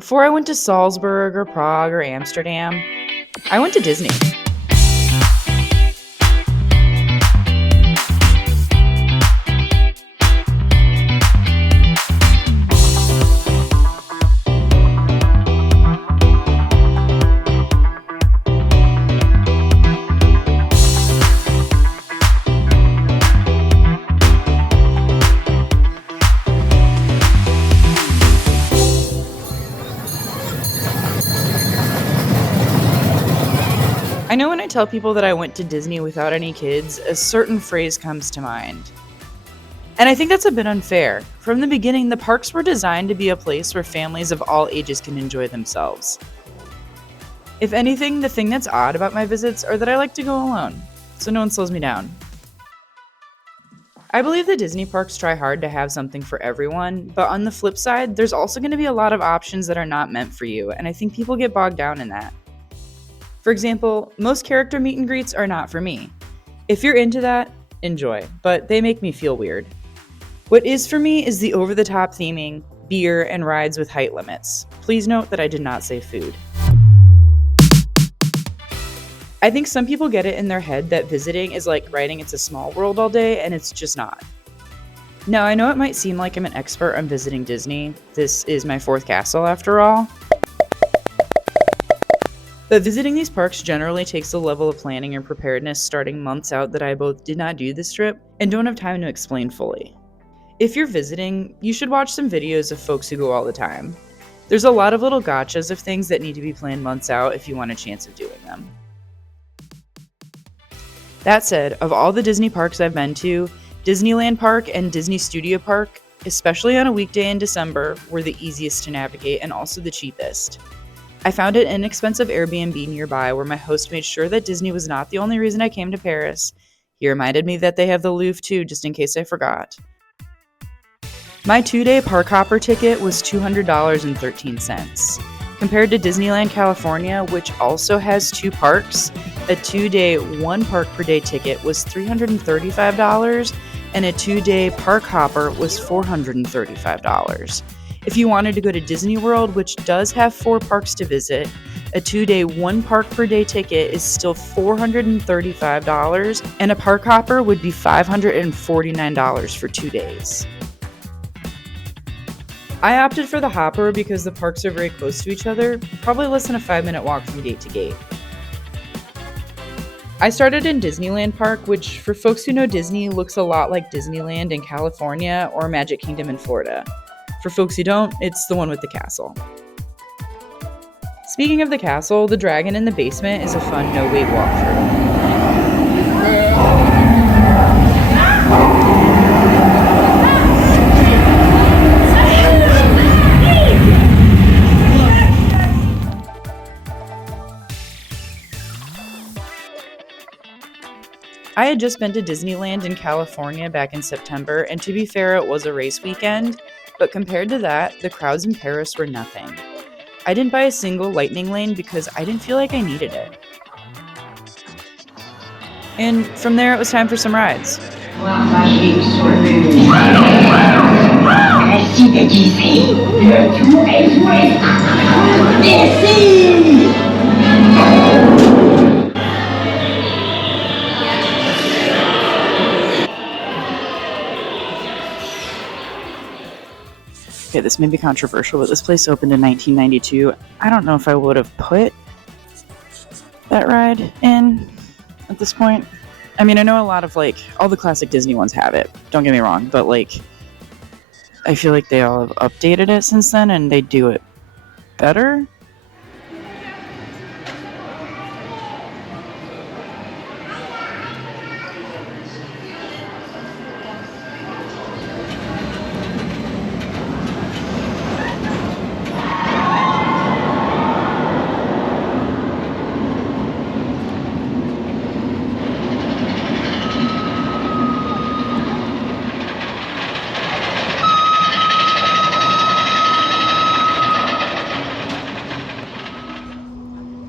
Before I went to Salzburg or Prague or Amsterdam, I went to Disney. I know when I tell people that I went to Disney without any kids, a certain phrase comes to mind. And I think that's a bit unfair. From the beginning, the parks were designed to be a place where families of all ages can enjoy themselves. If anything, the thing that's odd about my visits are that I like to go alone, so no one slows me down. I believe the Disney parks try hard to have something for everyone, but on the flip side, there's also going to be a lot of options that are not meant for you, and I think people get bogged down in that. For example, most character meet and greets are not for me. If you're into that, enjoy, but they make me feel weird. What is for me is the over-the-top theming, beer, and rides with height limits. Please note that I did not say food. I think some people get it in their head that visiting is like riding It's a Small World all day, and it's just not. Now, I know it might seem like I'm an expert on visiting Disney. This is my fourth castle, after all. But visiting these parks generally takes a level of planning and preparedness starting months out that I both did not do this trip and don't have time to explain fully. If you're visiting, you should watch some videos of folks who go all the time. There's a lot of little gotchas of things that need to be planned months out if you want a chance of doing them. That said, of all the Disney parks I've been to, Disneyland Park and Disney Studios Park, especially on a weekday in December, were the easiest to navigate and also the cheapest. I found an inexpensive Airbnb nearby where my host made sure that Disney was not the only reason I came to Paris. He reminded me that they have the Louvre too, just in case I forgot. My 2-day park hopper ticket was $200.13. Compared to Disneyland California, which also has 2 parks, a 2-day 1 park per day ticket was $335 and a 2-day park hopper was $435. If you wanted to go to Disney World, which does have 4 parks to visit, a 2-day 1 park per day ticket is still $435 and a park hopper would be $549 for 2 days. I opted for the hopper because the parks are very close to each other, probably less than a 5-minute walk from gate to gate. I started in Disneyland Park, which for folks who know Disney looks a lot like Disneyland in California or Magic Kingdom in Florida. For folks who don't, it's the one with the castle. Speaking of the castle, the dragon in the basement is a fun no-wait walkthrough. I had just been to Disneyland in California back in September, and to be fair, it was a race weekend, but compared to that, the crowds in Paris were nothing. I didn't buy a single lightning lane because I didn't feel like I needed it. And from there, it was time for some rides. Okay, this may be controversial, but this place opened in 1992. I don't know if I would have put that ride in at this point. I mean, I know a lot of, all the classic Disney ones have it. Don't get me wrong, but, I feel like they all have updated it since then, and they do it better.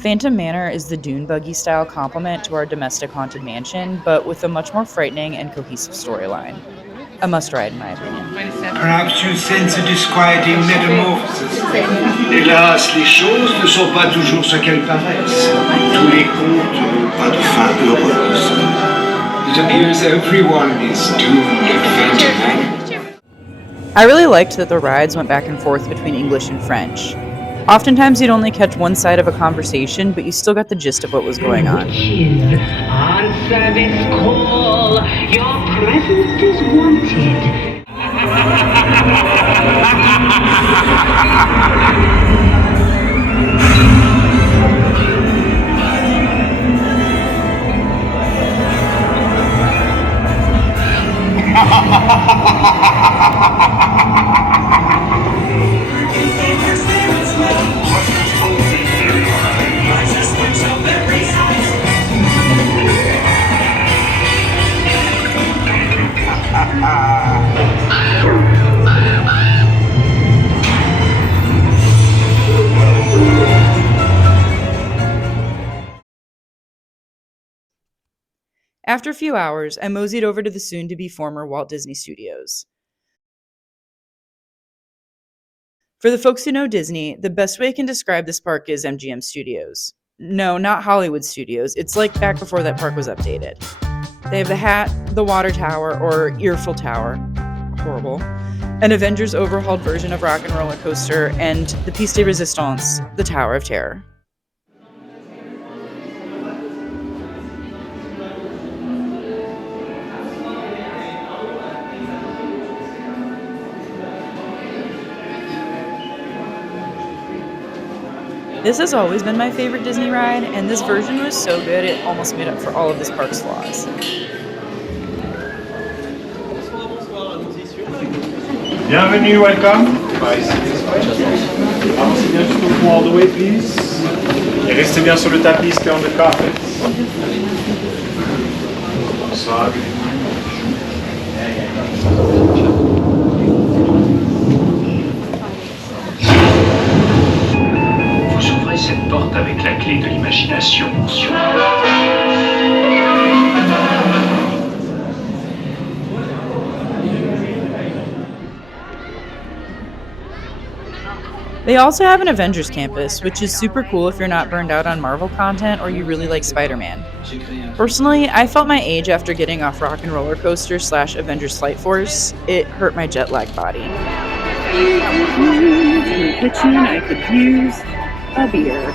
Phantom Manor is the dune buggy style complement to our domestic haunted mansion, but with a much more frightening and cohesive storyline. A must-ride, in my opinion. Perhaps you sense a disquieting metamorphosis. Hélas, les choses ne sont pas toujours ce qu'elles paraissent. Tous les contes n'ont pas de fin heureuse. It appears everyone is doomed eventually. I really liked that the rides went back and forth between English and French. Oftentimes you'd only catch one side of a conversation, but you still got the gist of what was going on. On service call, your presence is wanted. After a few hours, I moseyed over to the soon-to-be former Walt Disney Studios. For the folks who know Disney, the best way I can describe this park is MGM Studios. No, not Hollywood Studios. It's like back before that park was updated. They have the Hat, the Water Tower, or Earful Tower. Horrible. An Avengers overhauled version of Rock and Roller Coaster, and the Piece de Resistance, the Tower of Terror. This has always been my favorite Disney ride, and this version was so good it almost made up for all of this park's flaws. Bienvenue, welcome. Avancez bien jusqu'au fond all the way, please. Et restez bien sur le tapis, stay on the carpet. Bonsoir. Vous ouvrez cette porte avec la clé de l'imagination, monsieur. They also have an Avengers campus, which is super cool if you're not burned out on Marvel content or you really like Spider-Man. Personally, I felt my age after getting off Rock and Roller Coaster / Avengers Flight Force. It hurt my jet-lagged body. Kitchen, I could use a beer.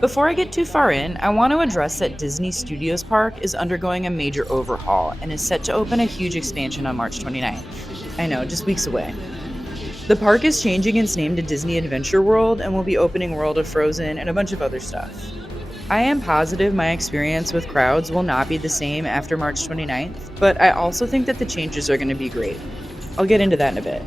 Before I get too far in, I want to address that Disney Studios Park is undergoing a major overhaul and is set to open a huge expansion on March 29th. I know, just weeks away. The park is changing its name to Disney Adventure World and will be opening World of Frozen and a bunch of other stuff. I am positive my experience with crowds will not be the same after March 29th, but I also think that the changes are going to be great. I'll get into that in a bit.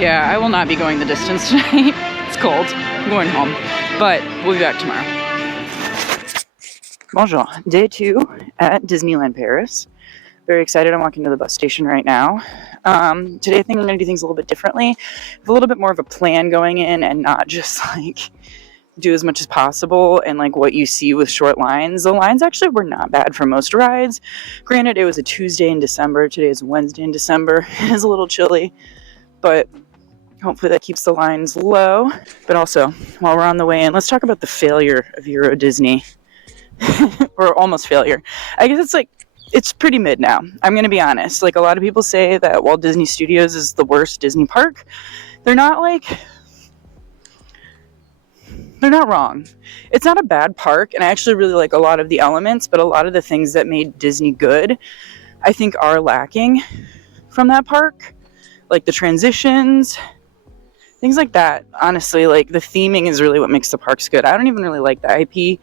Yeah, I will not be going the distance tonight. It's cold. I'm going home. But we'll be back tomorrow. Bonjour. Day 2 at Disneyland Paris. Very excited. I'm walking to the bus station right now. Today I think I'm going to do things a little bit differently. With a little bit more of a plan going in and not just like do as much as possible and like what you see with short lines. The lines actually were not bad for most rides. Granted, it was a Tuesday in December. Today is Wednesday in December. It is a little chilly, but hopefully that keeps the lines low. But also, while we're on the way in, let's talk about the failure of Euro Disney. Or almost failure. I guess it's pretty mid now. I'm going to be honest. Like, a lot of people say that Walt Disney Studios is the worst Disney park. They're not wrong. It's not a bad park, and I actually really like a lot of the elements, but a lot of the things that made Disney good, I think, are lacking from that park. Like the transitions, things like that. Honestly, like the theming is really what makes the parks good. I don't even really like the IP.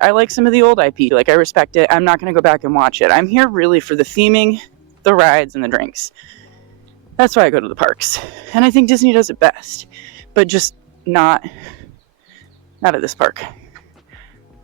I like some of the old IP. Like, I respect it. I'm not going to go back and watch it. I'm here really for the theming, the rides, and the drinks. That's why I go to the parks. And I think Disney does it best. But just not at this park.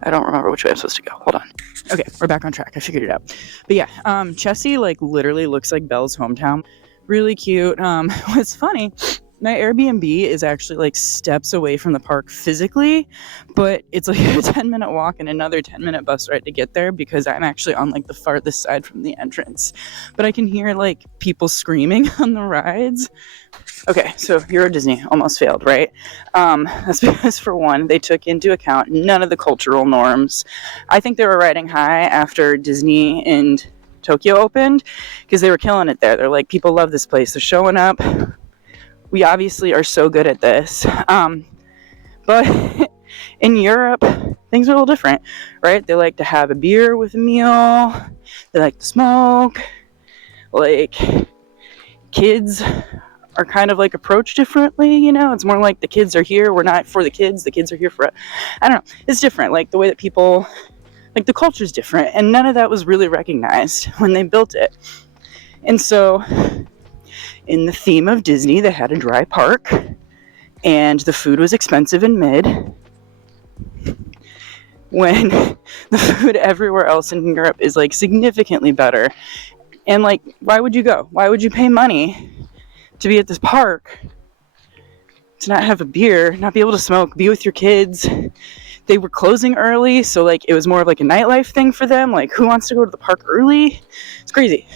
I don't remember which way I'm supposed to go. Hold on. Okay, we're back on track. I figured it out. But yeah, Chessie, like, literally looks like Belle's hometown. Really cute. What's funny, my Airbnb is actually like steps away from the park physically, but it's like a 10-minute walk and another 10-minute bus ride to get there because I'm actually on like the farthest side from the entrance. But I can hear like people screaming on the rides. Okay, so Euro Disney almost failed, right? That's because, for one, they took into account none of the cultural norms. I think they were riding high after Disney and Tokyo opened because they were killing it there. They're like, people love this place. They're showing up. We obviously are so good at this. But in Europe, things are a little different, right? They like to have a beer with a meal. They like to smoke. Like, kids are kind of like approached differently, you know? It's more like the kids are here. We're not for the kids are here for us. I don't know. It's different. Like, the way that people, like, the culture's different. And none of that was really recognized when they built it. And so, in the theme of Disney, they had a dry park, and the food was expensive and mid, when the food everywhere else in Europe is like significantly better. And like, why would you go? Why would you pay money to be at this park, to not have a beer, not be able to smoke, be with your kids? They were closing early, so like it was more of like a nightlife thing for them. Like, who wants to go to the park early? It's crazy.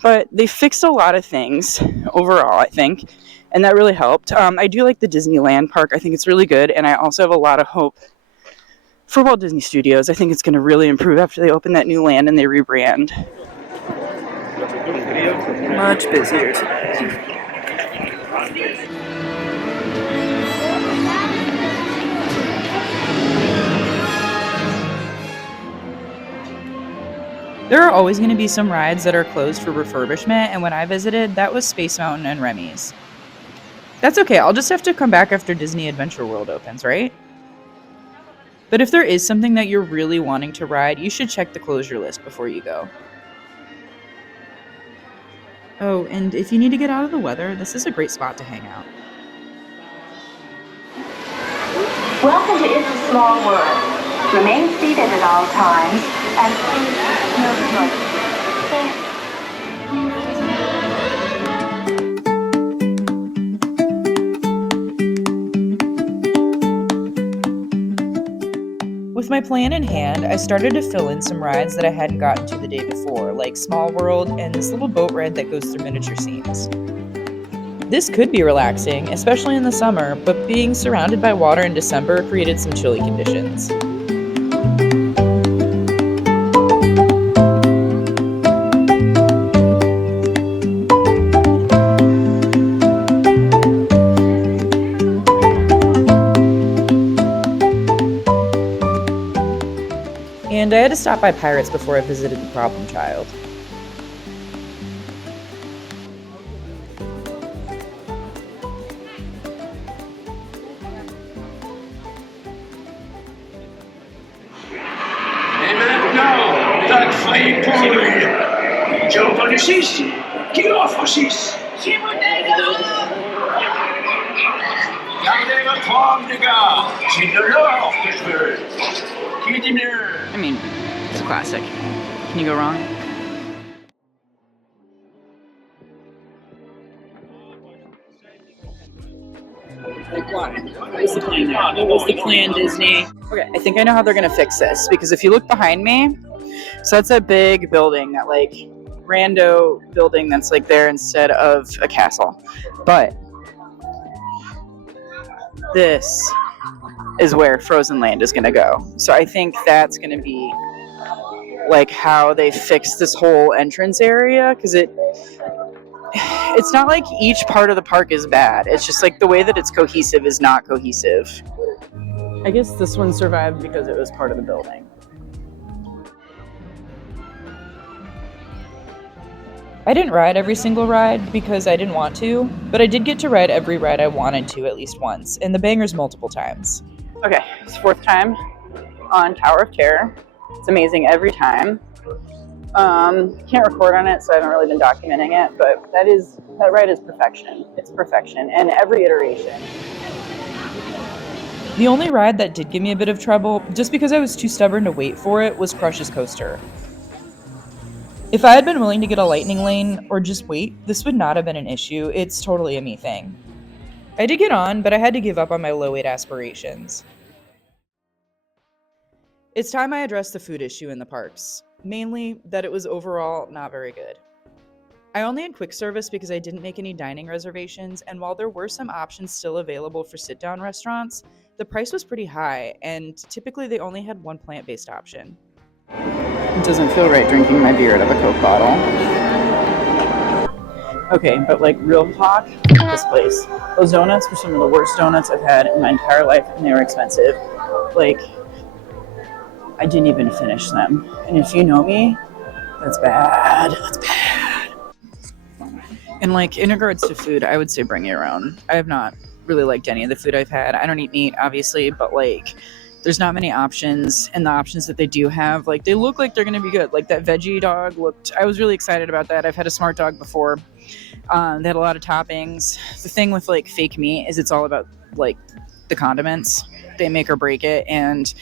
But they fixed a lot of things overall, I think, and that really helped. I do like the Disneyland Park. I think it's really good, and I also have a lot of hope for Walt Disney Studios. I think it's going to really improve after they open that new land and they rebrand. Much busier today. There are always going to be some rides that are closed for refurbishment, and when I visited, that was Space Mountain and Remy's. That's okay, I'll just have to come back after Disney Adventure World opens, right? But if there is something that you're really wanting to ride, you should check the closure list before you go. Oh, and if you need to get out of the weather, this is a great spot to hang out. Welcome to It's a Small World. Remain seated at all times and please no noise. With my plan in hand, I started to fill in some rides that I hadn't gotten to the day before, like Small World and this little boat ride that goes through miniature scenes. This could be relaxing, especially in the summer, but being surrounded by water in December created some chilly conditions. And I had to stop by Pirates before I visited the Problem Child. Et maintenant, tas de failles pourries. J'ai entendu 6. Qui offre 6? 6 bouteilles d'eau. Gardez votre homme, les gars. C'est de l'or que je veux. Qui dit mieux? I mean, it's a classic. Can you go wrong? Like, why? What was the plan there? What was the plan, Disney? Okay, I think I know how they're gonna fix this, because if you look behind me, so that's that big building, that like rando building that's like there instead of a castle. But this is where Frozen Land is gonna go. So I think that's gonna be like how they fix this whole entrance area, because it's not like each part of the park is bad. It's just like the way that it's cohesive is not cohesive. I guess this one survived because it was part of the building. I didn't ride every single ride because I didn't want to, but I did get to ride every ride I wanted to at least once, and the bangers multiple times. Okay, it's 4th time on Tower of Terror. It's amazing every time. Can't record on it, so I haven't really been documenting it, but that ride is perfection. It's perfection, and every iteration. The only ride that did give me a bit of trouble, just because I was too stubborn to wait for it, was Crush's Coaster. If I had been willing to get a lightning lane or just wait, this would not have been an issue. It's totally a me thing. I did get on, but I had to give up on my low weight aspirations. It's time I address the food issue in the parks, mainly that it was overall not very good. I only had quick service because I didn't make any dining reservations, and while there were some options still available for sit-down restaurants, the price was pretty high, and typically they only had one plant-based option. It doesn't feel right drinking my beer out of a Coke bottle. Okay, but like real talk, this place. Those donuts were some of the worst donuts I've had in my entire life, and they were expensive. Like, I didn't even finish them. And if you know me, that's bad. That's bad. And like, in regards to food, I would say bring your own. I have not really liked any of the food I've had. I don't eat meat, obviously, but like, there's not many options, and the options that they do have, like, they look like they're going to be good. Like, that veggie dog I was really excited about that. I've had a smart dog before. They had a lot of toppings. The thing with, like, fake meat is it's all about, like, the condiments. They make or break it, and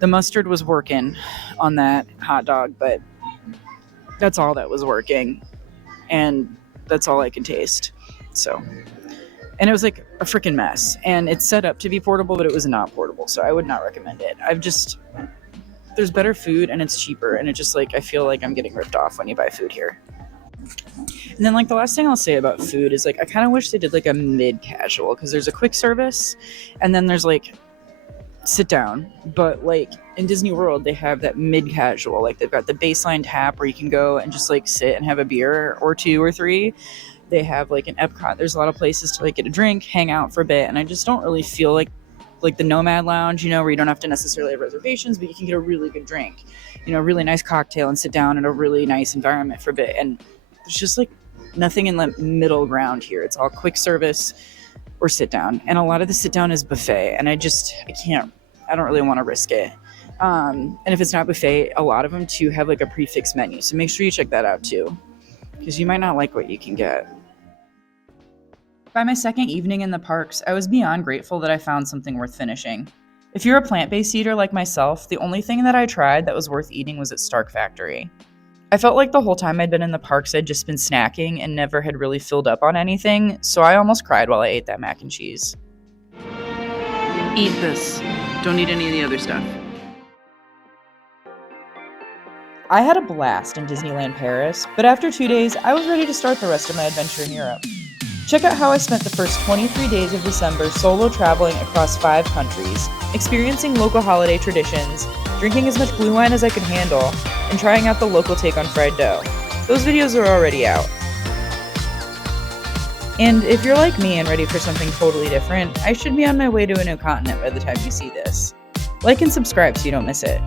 the mustard was working on that hot dog, but that's all that was working, and that's all I could taste. So... And it was like a freaking mess. And it's set up to be portable, but it was not portable. So I would not recommend it. There's better food and it's cheaper. And it just like, I feel like I'm getting ripped off when you buy food here. And then like the last thing I'll say about food is like, I kind of wish they did like a mid-casual, because there's a quick service and then there's like sit down. But like in Disney World, they have that mid-casual. Like they've got the baseline tap where you can go and just like sit and have a beer or two or three. They have like an Epcot. There's a lot of places to like get a drink, hang out for a bit, and I just don't really feel like the Nomad Lounge, you know, where you don't have to necessarily have reservations, but you can get a really good drink, you know, a really nice cocktail and sit down in a really nice environment for a bit. And there's just like nothing in the middle ground here. It's all quick service or sit down, and a lot of the sit down is buffet, and I don't really want to risk it. And if it's not buffet, a lot of them too have like a prefix menu, so make sure you check that out too, because you might not like what you can get. By my second evening in the parks, I was beyond grateful that I found something worth finishing. If you're a plant-based eater like myself, the only thing that I tried that was worth eating was at Stark Factory. I felt like the whole time I'd been in the parks I'd just been snacking and never had really filled up on anything, so I almost cried while I ate that mac and cheese. Eat this. Don't eat any of the other stuff. I had a blast in Disneyland Paris, but after 2 days, I was ready to start the rest of my adventure in Europe. Check out how I spent the first 23 days of December solo traveling across 5 countries, experiencing local holiday traditions, drinking as much blue wine as I could handle, and trying out the local take on fried dough. Those videos are already out. And if you're like me and ready for something totally different, I should be on my way to a new continent by the time you see this. Like and subscribe so you don't miss it.